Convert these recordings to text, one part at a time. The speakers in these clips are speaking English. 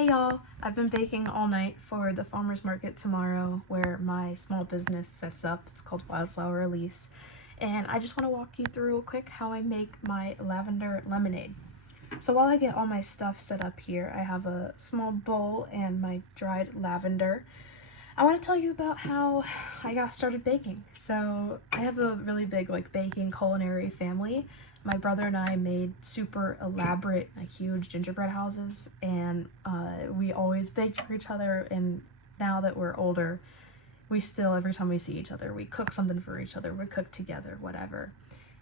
Hey y'all, I've been baking all night for the farmer's market tomorrow where my small business sets up. It's called Wildflower Release. And I just want to walk you through real quick how I make my lavender lemonade. So while I get all my stuff set up here, I have a small bowl and my dried lavender. I want to tell you about how I got started baking. So I have a really big baking culinary family. My brother and I made super elaborate, huge gingerbread houses, and we always baked for each other. And now that we're older, we still, every time we see each other, we cook something for each other. We cook together, whatever.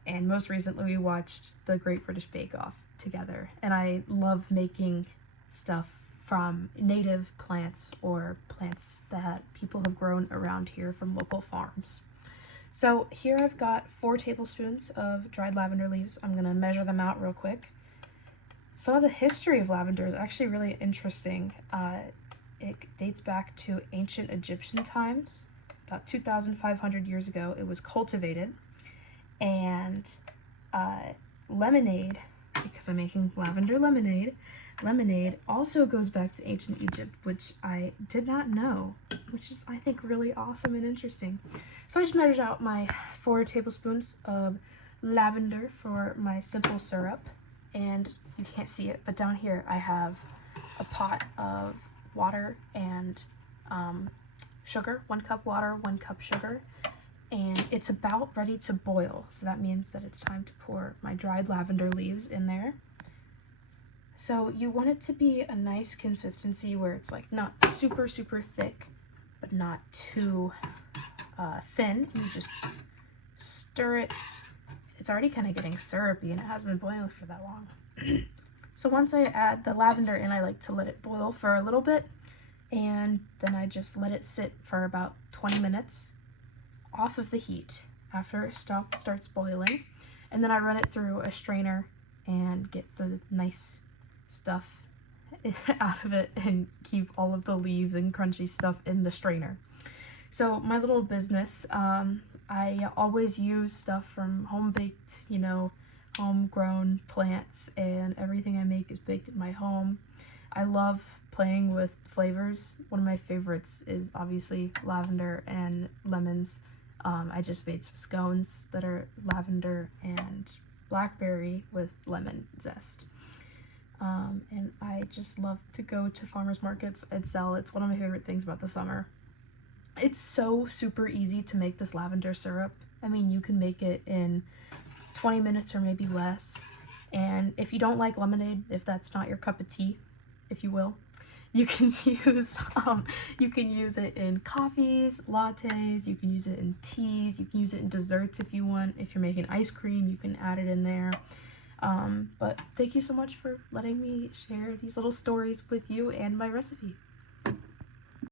And most recently, we watched the Great British Bake Off together. And I love making stuff from native plants or plants that people have grown around here from local farms. So here I've got 4 tablespoons of dried lavender leaves. I'm going to measure them out real quick. Some of the history of lavender is actually really interesting. It dates back to ancient Egyptian times. About 2,500 years ago, it was cultivated. And lemonade, because I'm making lavender lemonade also goes back to ancient Egypt, which I did not know, which is, I think, really awesome and interesting. So I just measured out my 4 tablespoons of lavender for my simple syrup, and you can't see it, but down here I have a pot of water and sugar, 1 cup water, 1 cup sugar, and it's about ready to boil. So that means that it's time to pour my dried lavender leaves in there. So you want it to be a nice consistency where it's not super thick, but not too thin. You just stir it. It's already kind of getting syrupy and it hasn't been boiling for that long. So once I add the lavender in, I like to let it boil for a little bit, and then I just let it sit for about 20 minutes off of the heat after it starts boiling. And then I run it through a strainer and get the nice stuff out of it and keep all of the leaves and crunchy stuff in the strainer. So my little business, I always use stuff from home-baked, homegrown plants, and everything I make is baked in my home. I love playing with flavors. One of my favorites is obviously lavender and lemons. I just made some scones that are lavender and blackberry with lemon zest. And I just love to go to farmers markets and sell. It's one of my favorite things about the summer. It's so super easy to make this lavender syrup. I mean, you can make it in 20 minutes or maybe less. And if you don't like lemonade, if that's not your cup of tea, if you will, you can use it in coffees, lattes, you can use it in teas, you can use it in desserts if you want. If you're making ice cream, you can add it in there. But thank you so much for letting me share these little stories with you and my recipe.